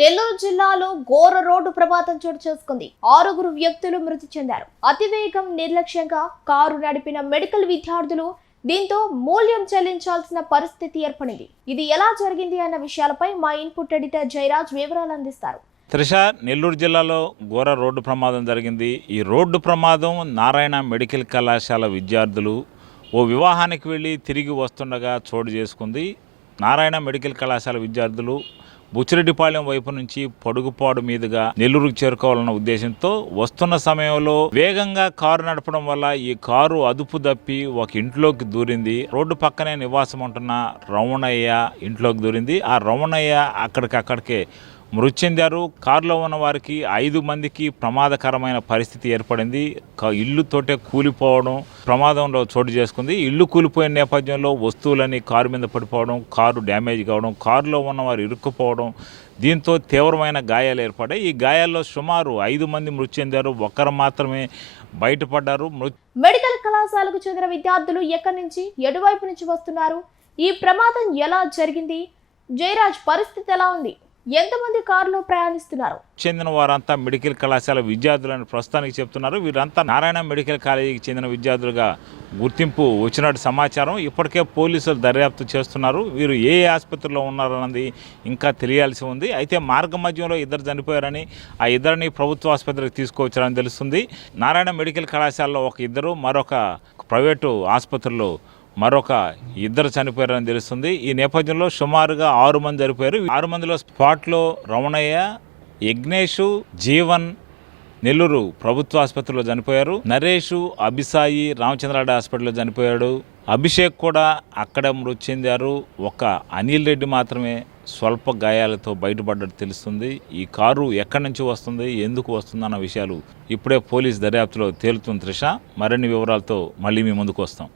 నెల్లూరు జిల్లాలో ఘోర రోడ్డు ప్రమాదం చోటు చేసుకుంది. ఆరుగురు వ్యక్తులు మృతి చెందారు. అతివేగం నిర్లక్ష్యంగా కారు నడిపిన మెడికల్ విద్యార్థులు దీంతో మూల్యం చెల్లించాల్సిన పరిస్థితి ఏర్పడింది. ఇది ఎలా జరిగింది అన్న విషయాలపై మా ఇన్పుట్ ఎడిటర్ జయరాజ్ వివరాలు అందిస్తారు. త్రిష నెల్లూరు జిల్లాలో ఘోర రోడ్డు ప్రమాదం జరిగింది. ఈ రోడ్డు ప్రమాదం నారాయణ మెడికల్ కళాశాల విద్యార్థులు ఓ వివాహానికి వెళ్ళి తిరిగి వస్తుండగా చోటు చేసుకుంది. నారాయణ మెడికల్ కళాశాల విద్యార్థులు బుచ్చిరెడ్డిపాలెం వైపు నుంచి పొడుగుపాడు మీదుగా నెల్లూరుకు చేరుకోవాలన్న ఉద్దేశంతో వస్తున్న సమయంలో వేగంగా కారు నడపడం వల్ల ఈ కారు అదుపు తప్పి ఒక ఇంట్లోకి దూరింది. రోడ్డు పక్కనే నివాసం ఉంటున్న రమణయ్య ఇంట్లోకి దూరింది. ఆ రమణయ్య అక్కడికక్కడికే మృతి చెందారు. కారులో ఉన్న వారికి ఐదు మందికి ప్రమాదకరమైన పరిస్థితి ఏర్పడింది. క- ఇల్లుతోటే కూలిపోవడం ప్రమాదంలో చోటు చేసుకుంది. ఇల్లు కూలిపోయిన నేపథ్యంలో వస్తువులని కారు మీద పడిపోవడం కారు డ్యామేజ్ కావడం కారులో ఉన్నవారు ఇరుక్కుపోవడం దీంతో తీవ్రమైన గాయాలు ఏర్పడాయి ఈ గాయాల్లో సుమారు ఐదు మంది మృతి చెందారు. ఒక్కరు మాత్రమే బయటపడ్డారు. మెడికల్ కళాశాలకు చెందిన విద్యార్థులు ఎక్కడి నుంచి ఎటువైపు నుంచి వస్తున్నారు? ఈ ప్రమాదం ఎలా జరిగింది? జయరాజ్ పరిస్థితి ఎలా ఉంది? ఎంతమంది కారులో ప్రయాణిస్తున్నారు? చెందిన వారంతా మెడికల్ కళాశాల విద్యార్థులని ప్రస్తుతానికి చెప్తున్నారు. వీరంతా నారాయణ మెడికల్ కాలేజీకి చెందిన విద్యార్థులుగా గుర్తింపు వచ్చినట్టు సమాచారం. ఇప్పటికే పోలీసులు దర్యాప్తు చేస్తున్నారు. వీరు ఏ ఏ ఆసుపత్రిలో ఉన్నారన్నది ఇంకా తెలియాల్సి ఉంది. అయితే మార్గ మధ్యంలో ఇద్దరు చనిపోయారని ఆ ఇద్దరిని ప్రభుత్వ ఆసుపత్రికి తీసుకువచ్చారని తెలుస్తుంది. నారాయణ మెడికల్ కళాశాలలో ఒక ఇద్దరు మరొక ప్రైవేటు ఆసుపత్రిలో మరొక ఇద్దరు చనిపోయారని తెలుస్తుంది. ఈ నేపథ్యంలో సుమారుగా ఆరు మంది చనిపోయారు. ఆరు మందిలో స్పాట్లో రమణయ్య యజ్ఞేషు జీవన్ నెల్లూరు ప్రభుత్వ ఆసుపత్రిలో చనిపోయారు. నరేషు అభిసాయి రామచంద్రారెడ్డి హాస్పిటల్లో చనిపోయాడు. అభిషేక్ కూడా అక్కడే మృతి చెందారు. ఒక అనిల్ రెడ్డి మాత్రమే స్వల్ప గాయాలతో బయటపడ్డట్టు తెలుస్తుంది. ఈ కారు ఎక్కడి నుంచి వస్తుంది ఎందుకు వస్తుంది అన్న విషయాలు ఇప్పుడే పోలీస్ దర్యాప్తులో తేలుతుంది. త్రిష మరిన్ని వివరాలతో మళ్ళీ మీ ముందుకు వస్తాం.